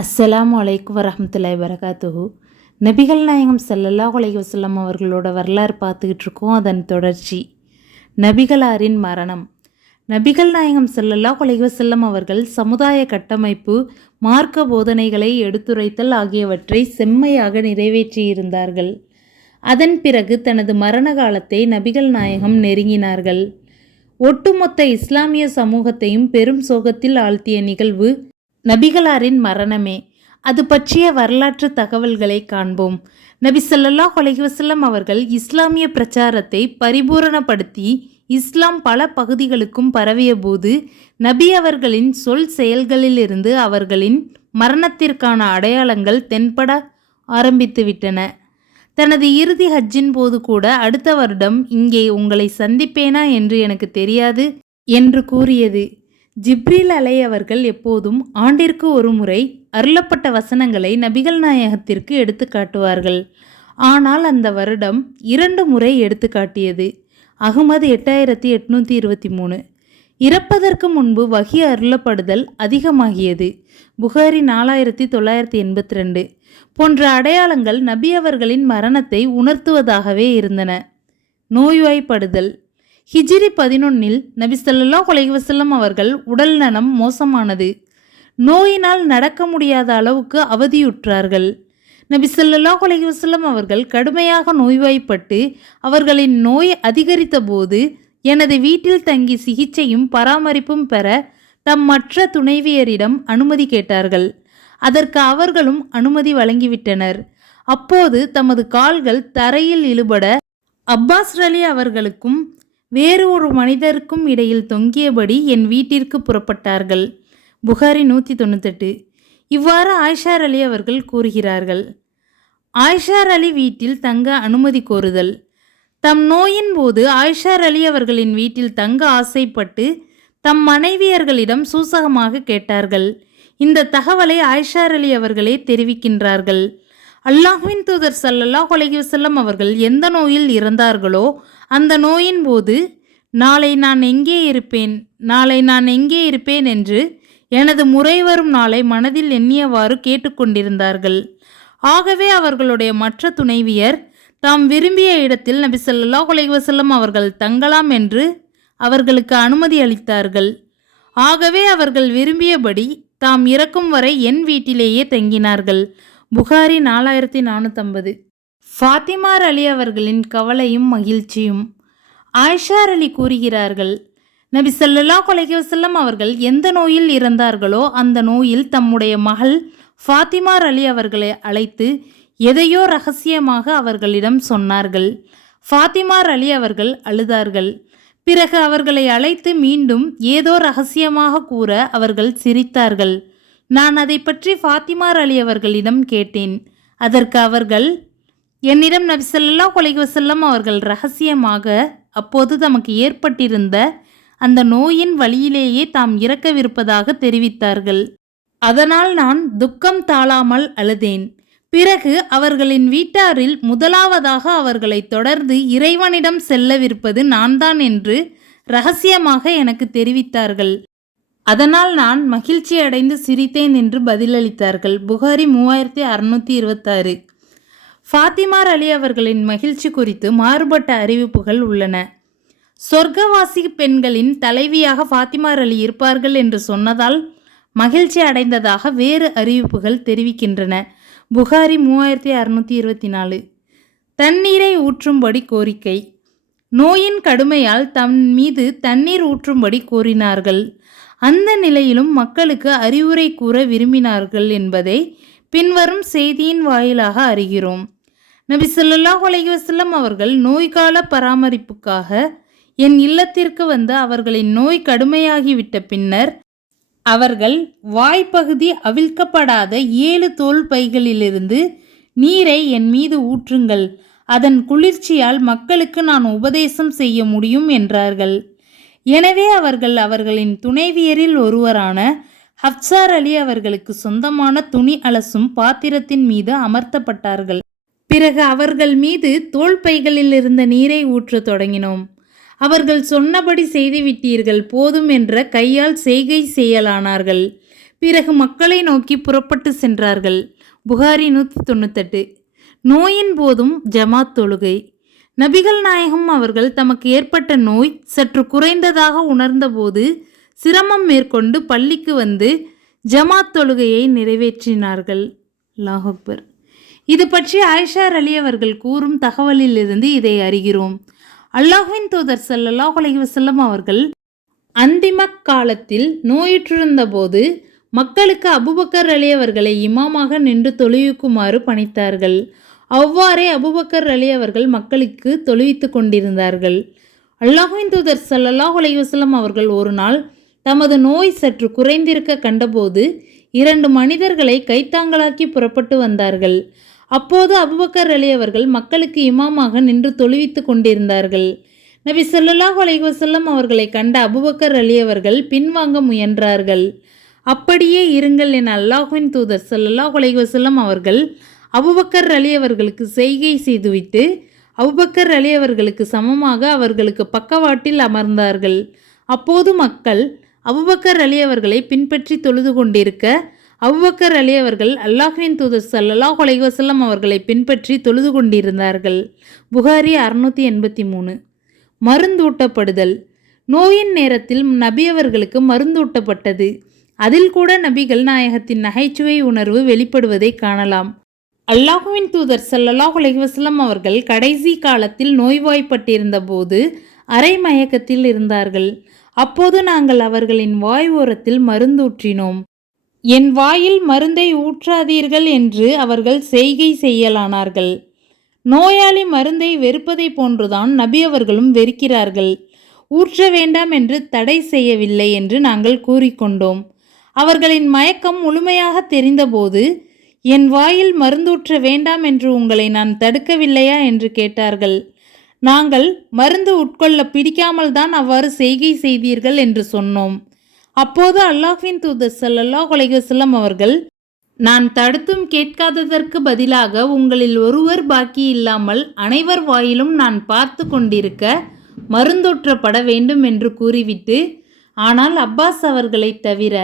அஸ்ஸலாமு அலைக்கும் வரமத்துல்லாய் வரகாத்துஹு நபிகள் நாயகம் செல்லல்லா அலைஹி வசல்லம் அவர்களோட வரலாறு பார்த்துக்கிட்டு இருக்கோம். அதன் தொடர்ச்சி. நபிகளாரின் மரணம். நபிகள் நாயகம் செல்லல்லா அலைஹி வசல்லம் அவர்கள் சமுதாய கட்டமைப்பு மார்க்க போதனைகளை எடுத்துரைத்தல் ஆகியவற்றை செம்மையாக நிறைவேற்றியிருந்தார்கள். அதன் பிறகு தனது மரண காலத்தை நபிகள் நாயகம் நெருங்கினார்கள். ஒட்டுமொத்த இஸ்லாமிய சமூகத்தையும் பெரும் சோகத்தில் ஆழ்த்திய நிகழ்வு நபிகளாரின் மரணமே. அது பற்றிய வரலாற்று தகவல்களை காண்போம். நபி ஸல்லல்லாஹு அலைஹி அவர்கள் இஸ்லாமிய பிரச்சாரத்தை பரிபூரணப்படுத்தி இஸ்லாம் பல பகுதிகளுக்கும் பரவிய போது நபி அவர்களின் சொல் செயல்களிலிருந்து அவர்களின் மரணத்திற்கான அடையாளங்கள் தென்பட ஆரம்பித்துவிட்டன தனது இறுதி ஹஜ்ஜின் போது கூட அடுத்த வருடம் இங்கே உங்களை சந்திப்பேனா? என்று எனக்கு தெரியாது என்று கூறியது. ஜிப்ரீல் அலை அவர்கள் எப்போதும் ஆண்டிற்கு ஒரு முறை அருளப்பட்ட வசனங்களை நபிகள் நாயகத்திற்கு எடுத்து காட்டுவார்கள். ஆனால் அந்த வருடம் இரண்டு முறை எடுத்து காட்டியது. அகமது எட்டாயிரத்தி எட்நூற்றி இருபத்தி மூணு. இறப்பதற்கு முன்பு வகி அருளப்படுதல் அதிகமாகியது. புகாரி நாலாயிரத்தி தொள்ளாயிரத்தி எண்பத்தி ரெண்டு. போன்ற அடையாளங்கள் நபி அவர்களின் மரணத்தை உணர்த்துவதாகவே இருந்தன. நோய்வாய்ப்படுதல் ஹிஜ்ரி பதினொன்னில் நபி ஸல்லல்லாஹு அவர்கள் உடல் நலம் மோசமானது. நோயினால் நடக்க முடியாத அளவுக்கு அவதியுற்றார்கள். நபி ஸல்லல்லாஹு அவர்கள் கடுமையாக நோய்வாய்ப்பட்டு அவர்களின் நோய் அதிகரித்த போது எனது வீட்டில் தங்கி சிகிச்சையும் பராமரிப்பும் பெற தம் மற்ற துணைவியரிடம் அனுமதி கேட்டார்கள். அதற்கு அவர்களும் அனுமதி வழங்கிவிட்டனர். அப்போது தமது கால்கள் தரையில் இழுபட அப்பாஸ் ரலி அவர்களுக்கும் வேறு ஒரு மனிதருக்கும் இடையில் தொங்கியபடி என் வீட்டிற்கு புறப்பட்டார்கள். புகாரி நூற்றி தொண்ணூத்தெட்டு. இவ்வாறு ஆயிஷார் அலி அவர்கள் கூறுகிறார்கள். ஆயிஷார் அலி வீட்டில் தங்க அனுமதி கோருதல். தம் நோயின் போது ஆயிஷார் அலி அவர்களின் வீட்டில் தங்க ஆசைப்பட்டு தம் மனைவியர்களிடம் சூசகமாக கேட்டார்கள். இந்த தகவலை ஆயிஷார் அலி அவர்களே தெரிவிக்கின்றார்கள். அல்லாஹ்வின் தூதர் சல்லல்லாஹ் அலைஹி செல்லம் அவர்கள் எந்த நோயில் இறந்தார்களோ அந்த நோயின் போது நாளை நான் எங்கே இருப்பேன்? நாளை நான் எங்கே இருப்பேன்? என்று எனது முறை வரும் நாளை மனதில் எண்ணியவாறு கேட்டுக்கொண்டிருந்தார்கள். ஆகவே அவர்களுடைய மற்ற துணைவியர் தாம் விரும்பிய இடத்தில் நபி சொல்லா குலைவசல்லம் அவர்கள் தங்கலாம் என்று அவர்களுக்கு அனுமதி அளித்தார்கள். ஆகவே அவர்கள் விரும்பியபடி தாம் இறக்கும் வரை என் வீட்டிலேயே தங்கினார்கள். புகாரி நாலாயிரத்தி நானூற்றம்பது ஃபாத்திமார் அலி அவர்களின் கவலையும் மகிழ்ச்சியும். ஆயிஷார் அலி கூறுகிறார்கள் நபி சல்லல்லா அலைஹி அவர்கள் எந்த நோயில் இறந்தார்களோ அந்த நோயில் தம்முடைய மகள் ஃபாத்திமார் அலி அவர்களை அழைத்து எதையோ ரகசியமாக அவர்களிடம் சொன்னார்கள். ஃபாத்திமார் அலி அவர்கள் அழுதார்கள். பிறகு அவர்களை அழைத்து மீண்டும் ஏதோ ரகசியமாக கூற அவர்கள் சிரித்தார்கள். நான் அதை பற்றி ஃபாத்திமார் அலி அவர்களிடம் கேட்டேன். அதற்கு அவர்கள் என்னிடம் நபி ஸல்லல்லாஹு அலைஹி அவர்கள் ரகசியமாக அப்போது தமக்கு ஏற்பட்டிருந்த அந்த நோயின் வழியிலேயே தாம் இறக்கவிருப்பதாக தெரிவித்தார்கள். அதனால் நான் துக்கம் தாழாமல் அழுதேன். பிறகு அவர்களின் வீட்டாரில் முதலாவதாக அவர்களை தொடர்ந்து இறைவனிடம் செல்லவிருப்பது நான்தான் என்று ரகசியமாக எனக்கு தெரிவித்தார்கள். அதனால் நான் மகிழ்ச்சி அடைந்து சிரித்தேன் என்று பதிலளித்தார்கள். புகாரி மூவாயிரத்தி அறுநூற்றி இருபத்தாறு. ஃபாத்திமார் அலி அவர்களின் மகிழ்ச்சி குறித்து மாறுபட்ட அறிவிப்புகள் உள்ளன. சொர்க்கவாசி பெண்களின் தலைவியாக ஃபாத்திமார் அலி இருப்பார்கள் என்று சொன்னதால் மகிழ்ச்சி அடைந்ததாக வேறு அறிவிப்புகள் தெரிவிக்கின்றன. புகாரி மூவாயிரத்தி அறுநூற்றி இருபத்தி நாலு. தண்ணீரை ஊற்றும்படி கோரிக்கை. நோயின் கடுமையால் தம் மீது தண்ணீர் ஊற்றும்படி கோரினார்கள். அந்த நிலையிலும் மக்களுக்கு அறிவுரை கூற விரும்பினார்கள் என்பதை பின்வரும் செய்தியின் வாயிலாக அறிகிறோம். நபி ஸல்லல்லாஹு அலைஹி அவர்கள் நோய்கால பராமரிப்புக்காக என் இல்லத்திற்கு வந்து அவர்களின் நோய் கடுமையாகிவிட்ட பின்னர் அவர்கள் வாய்ப்பகுதி அவிழ்க்கப்படாத ஏழு தோல் பைகளிலிருந்து நீரை என் மீது ஊற்றுங்கள். அதன் குளிர்ச்சியால் மக்களுக்கு நான் உபதேசம் செய்ய முடியும் என்றார்கள். எனவே அவர்கள் அவர்களின் துணைவியரில் ஒருவரான ஹப்சார் அலி அவர்களுக்கு சொந்தமான துணி அலசும் பாத்திரத்தின் மீது அமர்த்தப்பட்டார்கள். பிறகு அவர்கள் மீது தோள்பைகளில் இருந்த நீரை ஊற்றத் தொடங்கினோம். அவர்கள் சொன்னபடி செய்துவிட்டீர்கள் போதும் என்ற கையால் செய்கை செய்யலானார்கள். பிறகு மக்களை நோக்கி புறப்பட்டு சென்றார்கள். புகாரி நூற்றி தொண்ணூத்தெட்டு. நோயின் போதும் ஜமாத் தொழுகை. நபிகள் நாயகம் அவர்கள் தமக்கு ஏற்பட்ட நோய் சற்று குறைந்ததாக உணர்ந்தபோது சிரமம் மேற்கொண்டு பள்ளிக்கு வந்து ஜமாத் தொழுகையை நிறைவேற்றினார்கள். அல்லாஹ் அக்பர். இது பற்றி ஆயிஷார் அலி அவர்கள் கூறும் தகவலிலிருந்து இதை அறிகிறோம். அல்லாஹுவின் தூதர் ஸல்லல்லாஹு அலைவசல்லம் அவர்கள் அந்திம காலத்தில் நோயுற்றிருந்த போது மக்களுக்கு அபுபக்கர் அலி அவர்களை இமாமாக நின்று தொழுவிக்குமாறு பணித்தார்கள். அவ்வாறே அபுபக்கர் அலி அவர்கள் மக்களுக்கு தொழுவித்து கொண்டிருந்தார்கள். அல்லாஹுவின் தூதர் ஸல்லல்லாஹு அலைவசல்லம் அவர்கள் ஒரு நாள் தமது நோய் சற்று குறைந்திருக்க கண்டபோது இரண்டு மனிதர்களை கைத்தாங்களாக்கி புறப்பட்டு வந்தார்கள். அப்போது அபுபக்கர் அலி அவர்கள் மக்களுக்கு இமாமாக நின்று தொழுவித்து கொண்டிருந்தார்கள். நபி ஸல்லல்லாஹு அலைவசல்லம் அவர்களை கண்ட அபுபக்கர் அலி அவர்கள் பின்வாங்க முயன்றார்கள். அப்படியே இருங்கள் என அல்லாஹுவின் தூதர் ஸல்லல்லாஹு அலைவசல்லம் அவர்கள் அபுபக்கர் அலி அவர்களுக்கு செய்கை செய்துவிட்டு அபுபக்கர் அலி அவர்களுக்கு சமமாக அவர்களுக்கு பக்கவாட்டில் அமர்ந்தார்கள். அப்போது மக்கள் அபுபக்கர் அலி அவர்களை பின்பற்றி தொழுது கொண்டிருக்க அவ்வக்கர் அலி அவர்கள் அல்லாஹ்வின் தூதர் சல்லாஹ் அலைஹி அவர்களை பின்பற்றி தொழுது கொண்டிருந்தார்கள். புகாரி அறுநூற்றி எண்பத்தி மூணு. மருந்தூட்டப்படுதல். நோயின் நேரத்தில் நபி அவர்களுக்கு மருந்தூட்டப்பட்டது. அதில் கூட நபிகள் நாயகத்தின் நகைச்சுவை உணர்வு வெளிப்படுவதை காணலாம். அல்லாஹுவின் தூதர் சல்லல்லாஹ் அலைஹி அவர்கள் கடைசி காலத்தில் நோய்வாய்ப்பட்டிருந்த போது அரை மயக்கத்தில் இருந்தார்கள். அப்போது நாங்கள் அவர்களின் வாய் ஓரத்தில் மருந்தூற்றினோம். என் வாயில் மருந்தை ஊற்றாதீர்கள் என்று அவர்கள் செய்கை செய்யலானார்கள். நோயாளி மருந்தை வெறுப்பதை போன்றுதான் நபி அவர்களும் வெறுக்கிறார்கள். ஊற்ற வேண்டாம் என்று தடை செய்யவில்லை என்று நாங்கள் கூறிக்கொண்டோம். அவர்களின் மயக்கம் முழுமையாக தெரிந்தபோது என் வாயில் மருந்தூற்ற வேண்டாம் என்று உங்களை நான் தடுக்கவில்லையா என்று கேட்டார்கள். நாங்கள் மருந்து உட்கொள்ள பிடிக்காமல் தான் அவ்வாறு செய்கை செய்தீர்கள் என்று சொன்னோம். அப்போது அல்லாஹின் தூதர் ஸல்லல்லாஹு அலைஹி அவர்கள் நான் தடுத்தும் கேட்காததற்கு பதிலாக உங்களில் ஒருவர் பாக்கி இல்லாமல் அனைவர் வாயிலும் நான் பார்த்து கொண்டிருக்க மருந்தொற்றப்பட வேண்டும் என்று கூறிவிட்டு ஆனால் அப்பாஸ் அவர்களைத் தவிர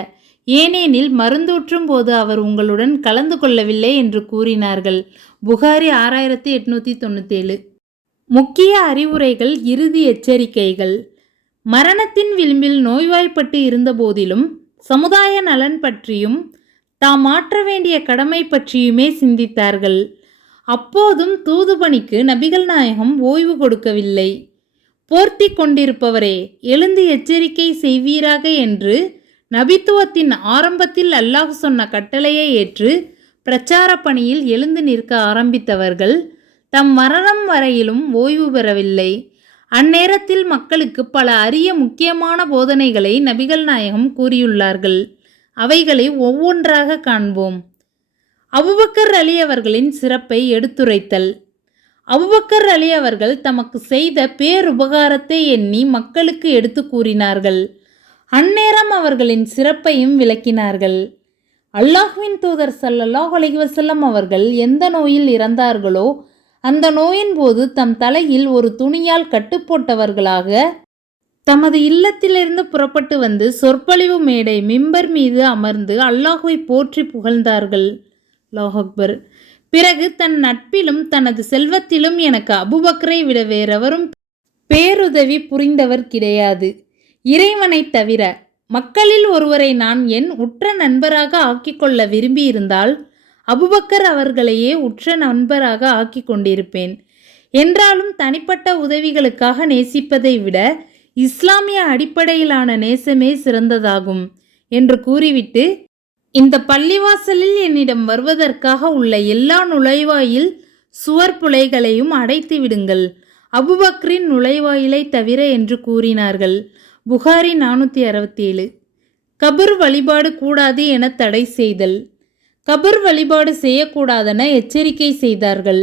ஏனெனில் மருந்தூற்றும் போது அவர் உங்களுடன் கலந்து கொள்ளவில்லை என்று கூறினார்கள். புகாரி ஆறாயிரத்தி எட்நூற்றி தொண்ணூத்தேழு. முக்கிய அறிவுரைகள் இறுதி எச்சரிக்கைகள். மரணத்தின் விளிம்பில் நோய்வாய்ப்பட்டு இருந்தபோதிலும் சமுதாய நலன் பற்றியும் தாம் ஆற்ற வேண்டிய கடமை பற்றியுமே சிந்தித்தார்கள். அப்போதும் தூதுபணிக்கு நபிகள் நாயகம் ஓய்வு கொடுக்கவில்லை. போர்த்தி கொண்டிருப்பவரே எழுந்து எச்சரிக்கை செய்வீராக என்று நபித்துவத்தின் ஆரம்பத்தில் அல்லாஹ் சொன்ன கட்டளையை ஏற்று பிரச்சார பணியில் எழுந்து நிற்க ஆரம்பித்தவர்கள் தம் மரணம் வரையிலும் ஓய்வு பெறவில்லை. அந்நேரத்தில் மக்களுக்கு பல அரிய முக்கியமான போதனைகளை நபிகள் நாயகம் கூறியுள்ளார்கள். அவைகளை ஒவ்வொன்றாக காண்போம். அபுபக்கர் அலி அவர்களின் சிறப்பை எடுத்துரைத்தல். அபுபக்கர் அலி அவர்கள் தமக்கு செய்த பேருபகாரத்தை எண்ணி மக்களுக்கு எடுத்து கூறினார்கள். அந்நேரம் அவர்களின் சிறப்பையும் விளக்கினார்கள். அல்லாஹ்வின் தூதர் ஸல்லல்லாஹு அலிவசல்லம் அவர்கள் எந்த நோயில் இறந்தார்களோ அந்த நோயின் போது தம் தலையில் ஒரு துணியால் கட்டுப்போட்டவர்களாக தமது இல்லத்திலிருந்து புறப்பட்டு வந்து சொற்பொழிவு மேடை மிம்பர் மீது அமர்ந்து அல்லாஹுவை போற்றி புகழ்ந்தார்கள். லோஹக்பர் பிறகு தன் நட்பிலும் தனது செல்வத்திலும் எனக்கு அபுபக்கரை விட வேறெவரும் பேருதவி புரிந்தவர் கிடையாது. இறைவனைத் தவிர மக்களில் ஒருவரை நான் என் உற்ற நண்பராக ஆக்கிக்கொள்ள விரும்பியிருந்தால் அபுபக்கர் அவர்களையே உற்ற நண்பராக ஆக்கிக் கொண்டிருப்பேன் என்றாலும் தனிப்பட்ட உதவிகளுக்காக நேசிப்பதை விட இஸ்லாமிய அடிப்படையிலான நேசமே சிறந்ததாகும் என்று கூறிவிட்டு இந்த பள்ளிவாசலில் என்னிடம் வருவதற்காக உள்ள எல்லா நுழைவாயில் சுவர் புலைகளையும் அடைத்து விடுங்கள். அபுபக்ரின் நுழைவாயிலை தவிர என்று கூறினார்கள். புகாரி நானூற்றி அறுபத்தி ஏழு கபர் வழிபாடு கூடாது என தடை செய்தல். கபர் வழிபாடு செய்யக்கூடாதென எச்சரிக்கை செய்தார்கள்.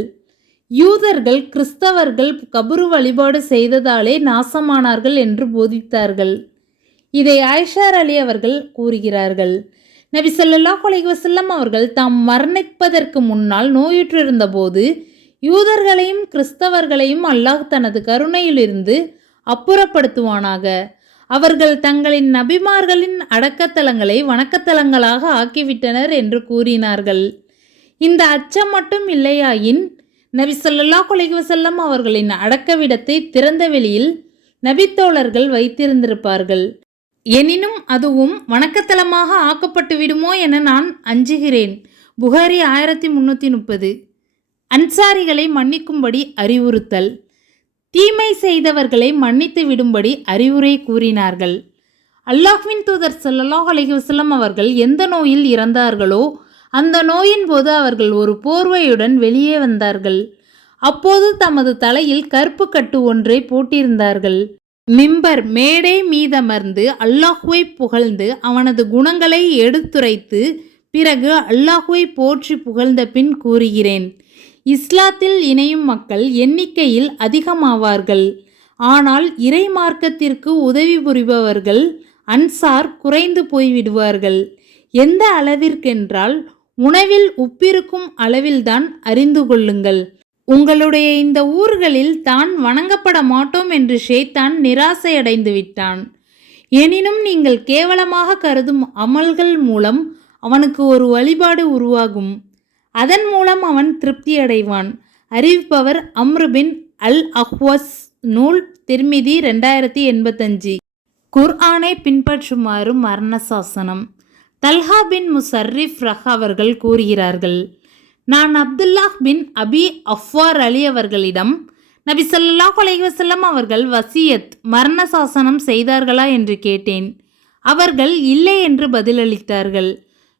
யூதர்கள் கிறிஸ்தவர்கள் கபரு வழிபாடு செய்ததாலே நாசமானார்கள் என்று போதித்தார்கள். இதை ஆயிஷார் அலி அவர்கள் கூறுகிறார்கள். நபி சொல்லல்லா அலைஹி அவர்கள் தாம் மரணிப்பதற்கு முன்னால் நோயுற்றிருந்தபோது யூதர்களையும் கிறிஸ்தவர்களையும் அல்லாஹ் தனது கருணையிலிருந்து அப்புறப்படுத்துவானாக. அவர்கள் தங்களின் நபிமார்களின் அடக்கத்தலங்களை வணக்கத்தலங்களாக ஆக்கிவிட்டனர் என்று கூறினார்கள். இந்த அச்சம் மட்டும் இல்லையாயின் நபி சொல்லல்லா கொலைவசல்லம் அவர்களின் அடக்கவிடத்தை திறந்த வெளியில் நபித்தோழர்கள் வைத்திருந்திருப்பார்கள். எனினும் அதுவும் வணக்கத்தலமாக ஆக்கப்பட்டு விடுமோ என நான் அஞ்சுகிறேன். புகாரி ஆயிரத்தி முன்னூற்றி முப்பது. அன்சாரிகளை மன்னிக்கும்படி அறிவுறுத்தல். தீமை செய்தவர்களை மன்னித்து விடும்படி அறிவுரை கூறினார்கள். அல்லாஹ்வின் தூதர் சல்லாஹ் அலைஹி அவர்கள் எந்த நோயில் இறந்தார்களோ அந்த நோயின் போது அவர்கள் ஒரு போர்வையுடன் வெளியே வந்தார்கள். அப்போது தமது தலையில் கருப்பு கட்டு ஒன்றை போட்டிருந்தார்கள். மிம்பர் மேடை மீதமர்ந்து அல்லாஹுவை புகழ்ந்து அவனது குணங்களை எடுத்துரைத்து பிறகு அல்லாஹுவை போற்றி புகழ்ந்த பின் கூறுகிறேன். இஸ்லாத்தில் இணையும் மக்கள் எண்ணிக்கையில் அதிகமாவார்கள். ஆனால் இறை மார்க்கத்திற்கு உதவி புரிபவர்கள் அன்சார் குறைந்து போய்விடுவார்கள். எந்த அளவிற்கென்றால் உணவில் உப்பிருக்கும் அளவில்தான் அறிந்து கொள்ளுங்கள். உங்களுடைய இந்த ஊர்களில் தான் வணங்கப்பட மாட்டோம் என்று ஷேத்தான் நிராசையடைந்து விட்டான். எனினும் நீங்கள் கேவலமாக கருதும் அமல்கள் மூலம் அவனுக்கு ஒரு வழிபாடு உருவாகும். அதன் மூலம் அவன் திருப்தி அடைவான் அறிவிப்பவர் அம்ருபின் அல் அஹ்வஸ் நூல் திருமிதி ரெண்டாயிரத்தி எண்பத்தஞ்சு. குர்ஆனை பின்பற்றுமாறு மரண சாசனம் தல்ஹா பின் முசர்ரிஃப் ரஹ் அவர்கள் கூறுகிறார்கள் நான் அப்துல்லாஹ் பின் அபி அஃப்வார் அலி அவர்களிடம் நபி ஸல்லல்லாஹு அலைஹி அவர்கள் வசியத் மரண சாசனம் செய்தார்களா? என்று கேட்டேன். அவர்கள் இல்லை என்று பதிலளித்தார்கள்.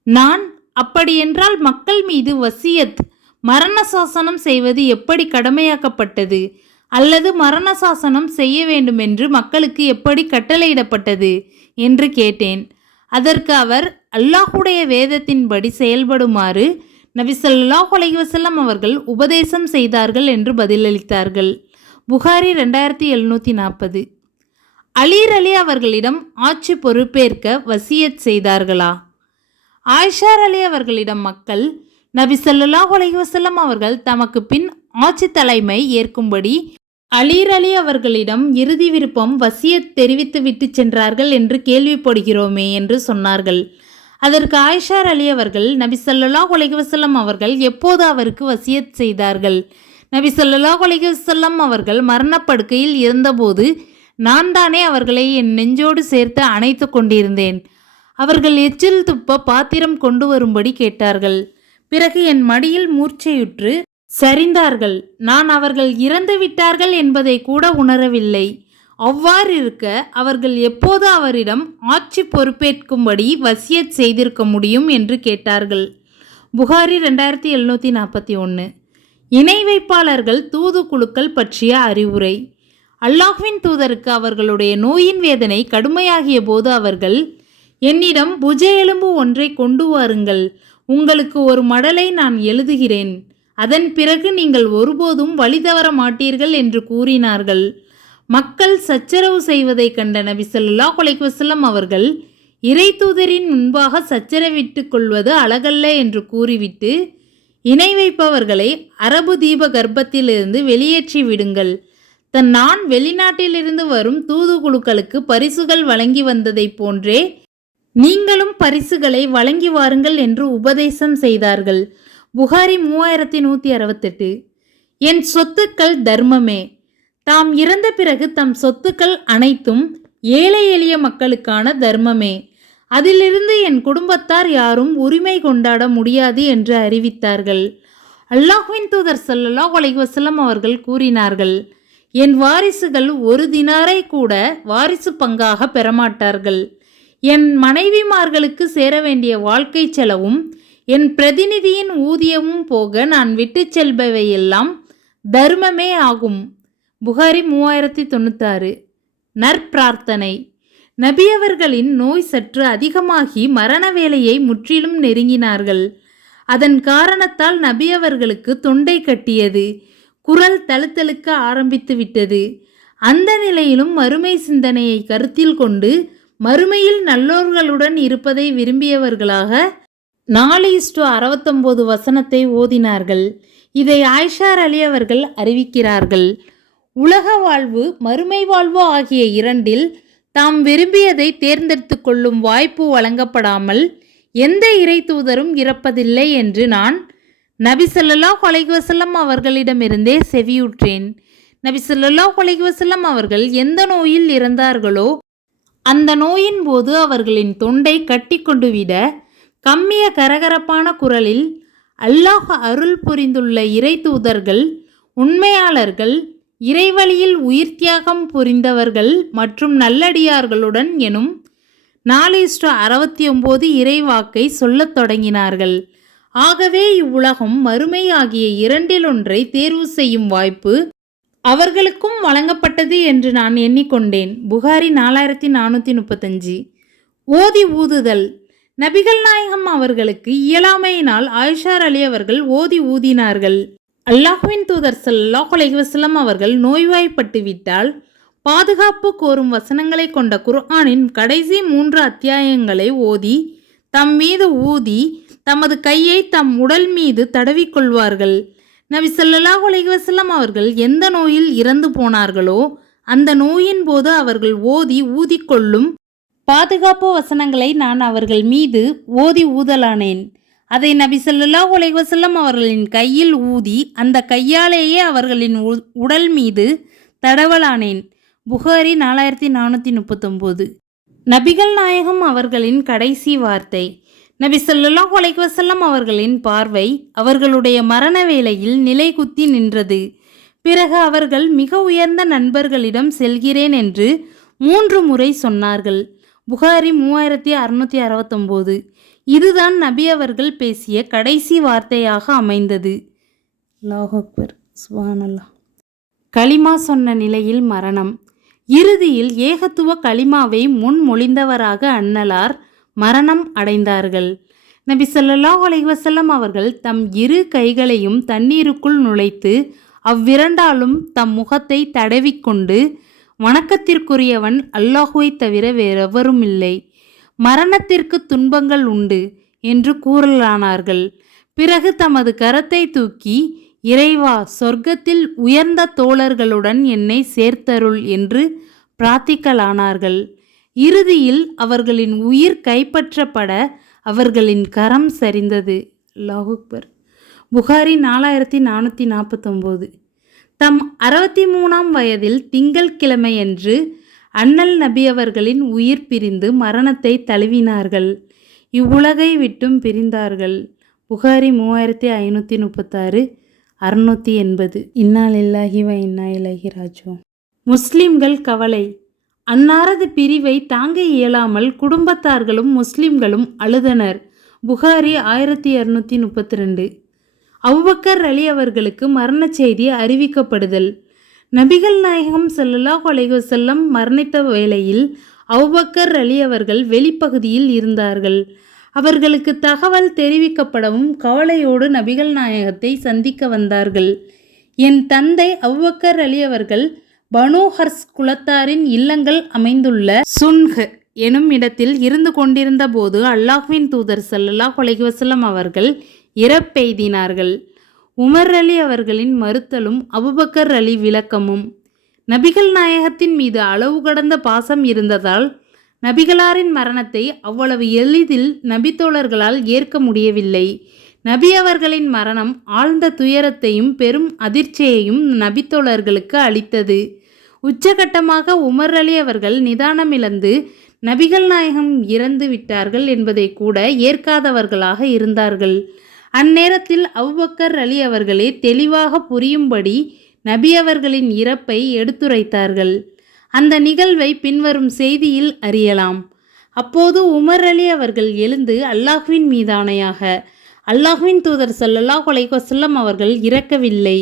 நான் அப்படியென்றால் மக்கள் மீது வசியத் மரண சாசனம் செய்வது எப்படி கடமையாக்கப்பட்டது? அல்லது மரண சாசனம் செய்ய வேண்டும் என்று மக்களுக்கு எப்படி கட்டளையிடப்பட்டது? என்று கேட்டேன். அதற்கு அவர் அல்லாஹுடைய வேதத்தின்படி செயல்படுமாறு நபிசல்லாஹ் அலைவசல்லம் அவர்கள் உபதேசம் செய்தார்கள் என்று பதிலளித்தார்கள். புகாரி ரெண்டாயிரத்தி எழுநூற்றி நாற்பது. அலீர் அலி அவர்களிடம் ஆட்சி பொறுப்பேற்க வசியத் செய்தார்களா? ஆயிஷார் அலி அவர்களிடம் மக்கள் நபி ஸல்லல்லாஹு அலைஹி அவர்கள் தமக்கு பின் ஆட்சி தலைமை ஏற்கும்படி அலீர் அலி அவர்களிடம் இறுதி விருப்பம் வசியத் தெரிவித்து விட்டு சென்றார்கள் என்று கேள்விப்படுகிறோமே என்று சொன்னார்கள். அதற்கு ஆயிஷார் அலி அவர்கள் நபி ஸல்லல்லாஹு அலைஹி அவர்கள் எப்போது அவருக்கு வசியத் செய்தார்கள்? நபி ஸல்லல்லாஹு அலைஹி அவர்கள் மரணப்படுக்கையில் இருந்தபோது நான் தானே அவர்களை என் நெஞ்சோடு சேர்த்து அணைத்து கொண்டிருந்தேன். அவர்கள் எச்சில் துப்ப பாத்திரம் கொண்டு வரும்படி கேட்டார்கள். பிறகு என் மடியில் மூர்ச்சையுற்று சரிந்தார்கள். நான் அவர்கள் இறந்து விட்டார்கள் என்பதை கூட உணரவில்லை. அவ்வாறிருக்க அவர்கள் எப்போது அவரிடம் ஆட்சி பொறுப்பேற்கும்படி வசியத் செய்திருக்க முடியும் என்று கேட்டார்கள். புகாரி ரெண்டாயிரத்தி எழுநூற்றி நாற்பத்தி ஒன்று இணை வைப்பாளர்கள் தூதுக்குழுக்கள் பற்றிய அறிவுரை. அல்லாஹ்வின் தூதருக்கு அவர்களுடைய நோயின் வேதனை கடுமையாகிய போது அவர்கள் என்னிடம் புஜ எலும்பு ஒன்றை கொண்டு வாருங்கள். உங்களுக்கு ஒரு மடலை நான் எழுதுகிறேன். அதன் பிறகு நீங்கள் ஒருபோதும் வழி தவற மாட்டீர்கள் என்று கூறினார்கள். மக்கள் சச்சரவு செய்வதை கண்ட நபி ஸல்லல்லாஹு அவர்கள் இறை தூதரின் முன்பாக சச்சரவிட்டு கொள்வது அழகல்ல என்று கூறிவிட்டு இணை வைப்பவர்களை அரபு தீப கர்ப்பத்திலிருந்து வெளியேற்றி விடுங்கள். தன் நான் வெளிநாட்டிலிருந்து வரும் தூதுகுழுக்களுக்கு பரிசுகள் வழங்கி வந்ததைப் போன்றே நீங்களும் பரிசுகளை வழங்கி வாருங்கள் என்று உபதேசம் செய்தார்கள். புகாரி மூவாயிரத்தி நூற்றி அறுபத்தெட்டு. என் சொத்துக்கள் தர்மமே. தாம் இறந்த பிறகு தம் சொத்துக்கள் அனைத்தும் ஏழை எளிய மக்களுக்கான தர்மமே. அதிலிருந்து என் குடும்பத்தார் யாரும் உரிமை கொண்டாட முடியாது என்று அறிவித்தார்கள். அல்லாஹ்வின் தூதர் ஸல்லல்லாஹு வலைவசலம் அவர்கள் கூறினார்கள் என் வாரிசுகள் ஒரு தினாரை கூட வாரிசு பங்காக பெறமாட்டார்கள். என் மனைவிமார்களுக்கு சேர வேண்டிய வாழ்க்கை செலவும் என் பிரதிநிதியின் ஊதியமும் போக நான் விட்டுச் செல்பவையெல்லாம் தர்மமே ஆகும். புகாரி மூவாயிரத்தி தொண்ணூத்தாறு. நற்பிரார்த்தனை. நபியவர்களின் நோய் சற்று அதிகமாகி மரண வேலையை முற்றிலும் நெருங்கினார்கள். அதன் காரணத்தால் நபியவர்களுக்கு தொண்டை கட்டியது. குரல் தழுத்தழுக்க ஆரம்பித்து விட்டது அந்த நிலையிலும் மறுமை சிந்தனையை கருத்தில் கொண்டு மறுமையில் நல்லோர்களுடன் இருப்பதை விரும்பியவர்களாக நாலு இஸ்டு அறுபத்தொம்போது வசனத்தை ஓதினார்கள். இதை ஆயிஷார் அலி அவர்கள் அறிவிக்கிறார்கள். உலக வாழ்வு மறுமை வாழ்வு ஆகிய இரண்டில் தாம் விரும்பியதை தேர்ந்தெடுத்து கொள்ளும் வாய்ப்பு வழங்கப்படாமல் எந்த இறை தூதரும் இறப்பதில்லை என்று நான் நபி ஸல்லல்லாஹு அவர்களிடமிருந்தே செவியுற்றேன். நபிசல்லா ஸல்லல்லாஹு அவர்கள் எந்த நோயில் இறந்தார்களோ அந்த நோயின் போது அவர்களின் தொண்டை கட்டிக்கொண்டு விட கம்மிய கரகரப்பான குரலில் அல்லாஹ் அருள் புரிந்துள்ள இறை தூதர்கள் உண்மையாளர்கள் இறைவழியில் உயிர் தியாகம் புரிந்தவர்கள் மற்றும் நல்லடியார்களுடன் எனும் நாலு இஸ்டு அறுபத்தி ஒம்பது இறைவாக்கை சொல்லத் தொடங்கினார்கள். ஆகவே இவ்வுலகம் மறுமை ஆகிய இரண்டிலொன்றை தேர்வு செய்யும் வாய்ப்பு அவர்களுக்கும் வழங்கப்பட்டது என்று நான் எண்ணிக்கொண்டேன். புகாரி நாலாயிரத்தி நானூற்றி முப்பத்தஞ்சு. ஓதி ஊதுதல். நபிகள் நாயகம் அவர்களுக்கு இயலாமையினால் ஆயிஷார் அலி அவர்கள் ஓதி ஊதினார்கள். அல்லாஹுவின் தூதர் ஸல்லல்லாஹு அலைஹி அவர்கள் நோய்வாய்ப்பட்டு விட்டால் பாதுகாப்பு கோரும் வசனங்களை கொண்ட குர்ஆனின் கடைசி மூன்று அத்தியாயங்களை ஓதி தம் மீது ஊதி தமது கையை தம் உடல் மீது தடவிக்கொள்வார்கள். நபி சொல்லலா அலைஹி அவர்கள் எந்த நோயில் இறந்து போனார்களோ அந்த நோயின் போது அவர்கள் ஓதி ஊதிக்கொள்ளும் பாதுகாப்பு வசனங்களை நான் அவர்கள் மீது ஓதி ஊதலானேன். அதை நபி ஸல்லல்லாஹு அலைஹி அவர்களின் கையில் ஊதி அந்த கையாலேயே அவர்களின் உ- உடல் மீது தடவலானேன். புகாரி நாலாயிரத்தி நானூற்றி முப்பத்தொம்போது. நபிகள் நாயகம் அவர்களின் கடைசி வார்த்தை. நபி ஸல்லல்லாஹு அலைஹி வஸல்லம் அவர்களின் பார்வை அவர்களுடைய மரண வேளையில் நிலைகுத்தி நின்றது. பிறகு அவர்கள் மிக உயர்ந்த நண்பர்களிடம் செல்கிறேன் என்று மூன்று முறை சொன்னார்கள். புகாரி மூவாயிரத்தி அறுநூற்றி அறுபத்தொம்போது. இதுதான் நபி அவர்கள் பேசிய கடைசி வார்த்தையாக அமைந்தது. அல்லாஹ் அக்பர். சுப்ஹானல்லாஹ். களிமா சொன்ன நிலையில் மரணம். இறுதியில் ஏகத்துவ களிமாவை முன்மொழிந்தவராக அன்னலார் மரணம் அடைந்தார்கள். நபி ஸல்லல்லாஹு அலைவசல்லம் அவர்கள் தம் இரு கைகளையும் தண்ணீருக்குள் நுழைத்து அவ்விரண்டாலும் தம் முகத்தை தடவிக்கொண்டு வணக்கத்திற்குரியவன் அல்லாஹுவை தவிர வேறெவரும் இல்லை மரணத்திற்கு துன்பங்கள் உண்டு என்று கூறலானார்கள். பிறகு தமது கரத்தை தூக்கி இறைவா சொர்க்கத்தில் உயர்ந்த தோழர்களுடன் என்னை சேர்த்தருள் என்று பிரார்த்திக்கலானார்கள். இறுதியில் அவர்களின் உயிர் கைப்பற்றப்பட அவர்களின் கரம் சரிந்தது. லாகுக்பர் புகாரி நாலாயிரத்தி நானூற்றி நாற்பத்தொம்போது தம் அறுபத்தி மூணாம் வயதில் திங்கள்கிழமையன்று அண்ணல் நபி அவர்களின் உயிர் பிரிந்து மரணத்தை தழுவினார்கள். இவ்வுலகை விட்டும் பிரிந்தார்கள். புகாரி மூவாயிரத்தி ஐநூற்றி முப்பத்தாறு அறுநூற்றி எண்பது இன்னால் வ இன்னா இலகி ராஜோ முஸ்லிம்கள் கவலை. அன்னாரது பிரிவை தாங்க இயலாமல் குடும்பத்தார்களும் முஸ்லிம்களும் அழுதனர். புகாரி ஆயிரத்தி இரநூத்தி முப்பத்தி ரெண்டு அவுபக்கர் அலி அவர்களுக்கு மரணச் செய்தி அறிவிக்கப்படுதல். நபிகள் நாயகம் ஸல்லல்லாஹு அலைஹி மரணித்த வேளையில் அவுபக்கர் அலி அவர்கள் வெளிப்பகுதியில் இருந்தார்கள். அவர்களுக்கு தகவல் தெரிவிக்கப்படவும் கவலையோடு நபிகள் நாயகத்தை சந்திக்க வந்தார்கள். என் தந்தை அவுபக்கர் அலி அவர்கள் பனோஹர்ஸ் குலத்தாரின் இல்லங்கள் அமைந்துள்ள சுன்ஹ் எனும் இடத்தில் இருந்து கொண்டிருந்த போது அல்லாஹ்வின் தூதர் ஸல்லல்லாஹு அலைஹி அவர்கள் இறப்பெய்தினார்கள். உமர் அலி அவர்களின் மறுத்தலும் அபுபக்கர் அலி விளக்கமும். நபிகள் நாயகத்தின் மீது அளவு கடந்த பாசம் இருந்ததால் நபிகளாரின் மரணத்தை அவ்வளவு எளிதில் நபித்தோழர்களால் ஏற்க முடியவில்லை. நபி அவர்களின் மரணம் ஆழ்ந்த துயரத்தையும் பெரும் அதிர்ச்சியையும் நபித்தோழர்களுக்கு அளித்தது. உச்சகட்டமாக உமர் அலி அவர்கள் நிதானமிழந்து நபிகள் நாயகம் இறந்து விட்டார்கள் என்பதை கூட ஏற்காதவர்களாக இருந்தார்கள். அந்நேரத்தில் அவ்வக்கர் அலி அவர்களே தெளிவாக புரியும்படி நபி அவர்களின் இறப்பை எடுத்துரைத்தார்கள். அந்த நிகழ்வை பின்வரும் செய்தியில் அறியலாம். அப்போது உமர் அலி அவர்கள் எழுந்து அல்லாஹ்வின் மீதானையாக அல்லாஹ்வின் தூதர் சல்லல்லாஹ் அலைஹி வஸல்லம் அவர்கள் இறக்கவில்லை.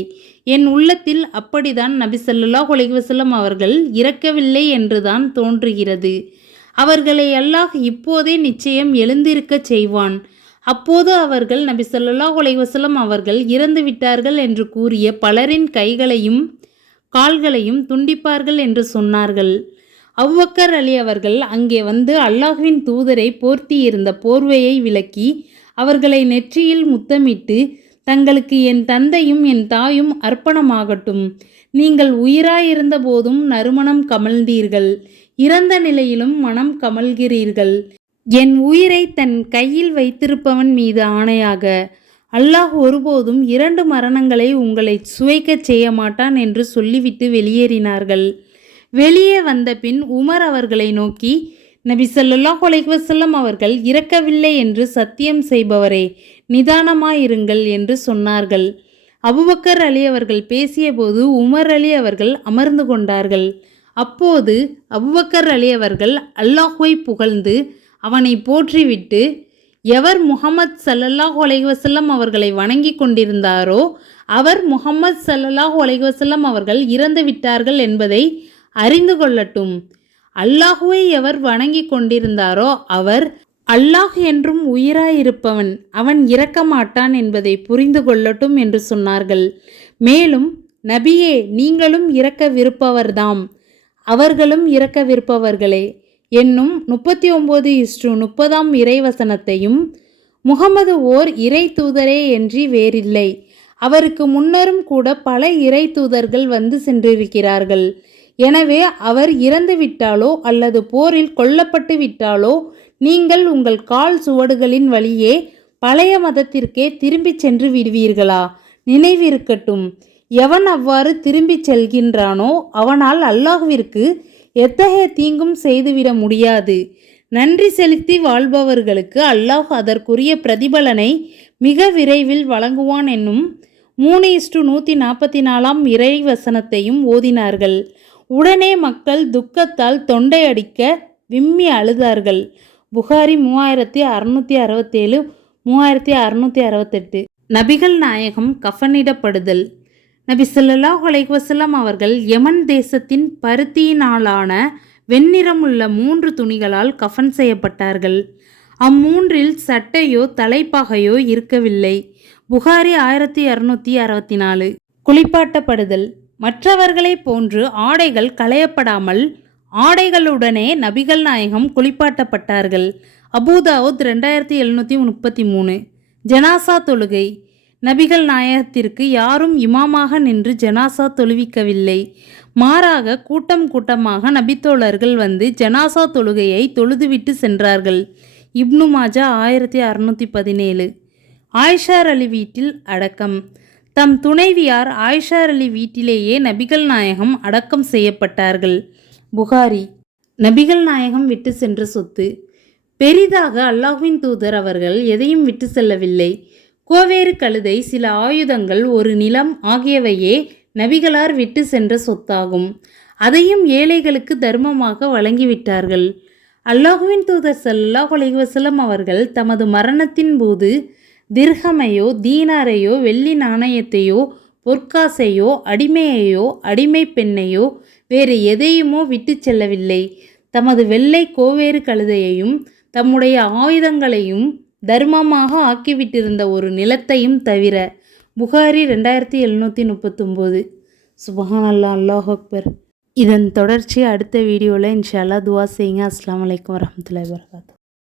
என் உள்ளத்தில் அப்படிதான் நபி ஸல்லல்லாஹு அவர்கள் இறக்கவில்லை என்றுதான் தோன்றுகிறது. அவர்களை அல்லாஹ் இப்போதே நிச்சயம் எழுந்திருக்கச் செய்வான். அப்போது அவர்கள் நபி ஸல்லல்லாஹு அவர்கள் இறந்து விட்டார்கள் என்று கூறிய பலரின் கைகளையும் கால்களையும் துண்டிப்பார்கள் என்று சொன்னார்கள். அவ்வக்கர் அலி அவர்கள் அங்கே வந்து அல்லாஹ்வின் தூதரை போர்த்தியிருந்த போர்வையை விலக்கி அவர்களை நெற்றியில் முத்தமிட்டு தங்களுக்கு என் தந்தையும் என் தாயும் அர்ப்பணமாகட்டும். நீங்கள் உயிராயிருந்த போதும் நறுமணம் கமழ்ந்தீர்கள். இறந்த நிலையிலும் மனம் கமல்கிறீர்கள் என் உயிரை தன் கையில் வைத்திருப்பவன் மீது ஆணையாக. அல்லாஹ் ஒருபோதும் இரண்டு மரணங்களை உங்களை சுவைக்கச் செய்ய மாட்டான் என்று சொல்லிவிட்டு வெளியேறினார்கள். வெளியே வந்த பின் உமர் அவர்களை நோக்கி நபி ஸல்லல்லாஹு அலைஹி அவர்கள் இறக்கவில்லை என்று சத்தியம் செய்பவரே நிதானமாயிருங்கள் என்று சொன்னார்கள். அபுபக்கர் அலி அவர்கள் பேசியபோது உமர் அலி அவர்கள் அமர்ந்து கொண்டார்கள். அப்போது அபுபக்கர் அலி அவர்கள் அல்லாஹுவை புகழ்ந்து அவனை போற்றிவிட்டு எவர் முகமது சல்லல்லாஹ் அலைவசல்லம் அவர்களை வணங்கி கொண்டிருந்தாரோ அவர் முகமது சல்லல்லாஹ் அலைவசல்லம் அவர்கள் இறந்து விட்டார்கள் என்பதை அறிந்து கொள்ளட்டும். அல்லாஹுவை எவர் வணங்கி கொண்டிருந்தாரோ அவர் அல்லாஹ் என்றும் உயிராயிருப்பவன். அவன் இறக்க மாட்டான் என்பதை புரிந்து கொள்ளட்டும் என்று சொன்னார்கள். மேலும் நபியே நீங்களும் இறக்கவிருப்பவர்தாம் அவர்களும் இறக்கவிருப்பவர்களே என்னும் முப்பத்தி ஒம்பது இஸ்டு முப்பதாம் இறைவசனத்தையும் முகமது ஓர் இறை தூதரே என்று வேறில்லை. அவருக்கு முன்னரும் கூட பல இறை தூதர்கள் வந்து சென்றிருக்கிறார்கள். எனவே அவர் இறந்துவிட்டாலோ அல்லது போரில் கொல்லப்பட்டு விட்டாலோ நீங்கள் உங்கள் கால் சுவடுகளின் வழியே பழைய மதத்திற்கே திரும்பிச் சென்று விடுவீர்களா? நினைவிருக்கட்டும். எவன் அவ்வாறு திரும்பிச் செல்கின்றானோ அவனால் அல்லாஹ்விற்கு எத்தகைய தீங்கும் செய்துவிட முடியாது. நன்றி செலுத்தி வாழ்பவர்களுக்கு அல்லாஹ் அதற்குரிய பிரதிபலனை மிக விரைவில் வழங்குவான் என்னும் மூணு இஸ்டு நூற்றி நாற்பத்தி நாலாம் இறை வசனத்தையும் ஓதினார்கள். உடனே மக்கள் துக்கத்தால் தொண்டையடிக்க விம்மி அழுதார்கள். புகாரி மூவாயிரத்தி அறுநூற்றி அறுபத்தேழு மூவாயிரத்தி அறுநூற்றி அறுபத்தெட்டு. நபிகள் நாயகம் கஃனிடப்படுதல். நபி ஸல்லல்லாஹு அலைஹி அவர்கள் யமன் தேசத்தின் பருத்தியினாலான வெண்ணிறமுள்ள மூன்று துணிகளால் கஃன் செய்யப்பட்டார்கள். அம்மூன்றில் சட்டையோ தலைப்பாகையோ இருக்கவில்லை. புகாரி ஆயிரத்தி இரநூத்தி அறுபத்தி நாலு குளிப்பாட்டப்படுதல். மற்றவர்களைப் போன்று ஆடைகள் களையப்படாமல் ஆடைகளுடனே நபிகள் நாயகம் குளிப்பாட்டப்பட்டார்கள். அபூதாவுத் ரெண்டாயிரத்தி எழுநூற்றி முப்பத்தி மூணு. ஜனாசா தொழுகை. நபிகள் நாயகத்திற்கு யாரும் இமாமாக நின்று ஜனாசா தொழுவிக்கவில்லை. மாறாக கூட்டம் கூட்டமாக நபித்தோழர்கள் வந்து ஜனாசா தொழுகையை தொழுதுவிட்டு சென்றார்கள். இப்னு மாஜா ஆயிரத்தி அறுநூற்றி பதினேழு. ஆயிஷார் அலி வீட்டில் அடக்கம். தம் துணைவியார் ஆயிஷார் அலி வீட்டிலேயே நபிகள் நாயகம் அடக்கம் செய்யப்பட்டார்கள். புகாரி நபிகள் நாயகம் விட்டு சென்ற சொத்து. பெரிதாக அல்லாஹ்வின் தூதர் அவர்கள் எதையும் விட்டு செல்லவில்லை. கோவேறு கழுதை சில ஆயுதங்கள் ஒரு நிலம் ஆகியவையே நபிகளார் விட்டு சென்ற சொத்தாகும். அதையும் ஏழைகளுக்கு தர்மமாக வழங்கிவிட்டார்கள். அல்லாஹுவின் தூதர் சல்லாஹ் அலைஹி அவர்கள் தமது மரணத்தின் போது திர்கமையோ தீனாரையோ வெள்ளி நாணயத்தையோ பொற்காசையோ அடிமையையோ அடிமை பெண்ணையோ வேறு எதையுமோ விட்டு செல்லவில்லை. தமது வெள்ளை கோவேறு கழுதையையும் தம்முடைய ஆயுதங்களையும் தர்மமாக ஆக்கிவிட்டிருந்த ஒரு நிலத்தையும் தவிர புகாரி ரெண்டாயிரத்தி எழுநூற்றி முப்பத்தொம்போது. சுபஹான் அல்லா அல்லாஹ் அக்பர். இதன் தொடர்ச்சி அடுத்த வீடியோவில் இன்ஷால்லா துவா செய்யுங்க. அஸ்லாம் வலைக்கம் வரமத்துல வரகாத்து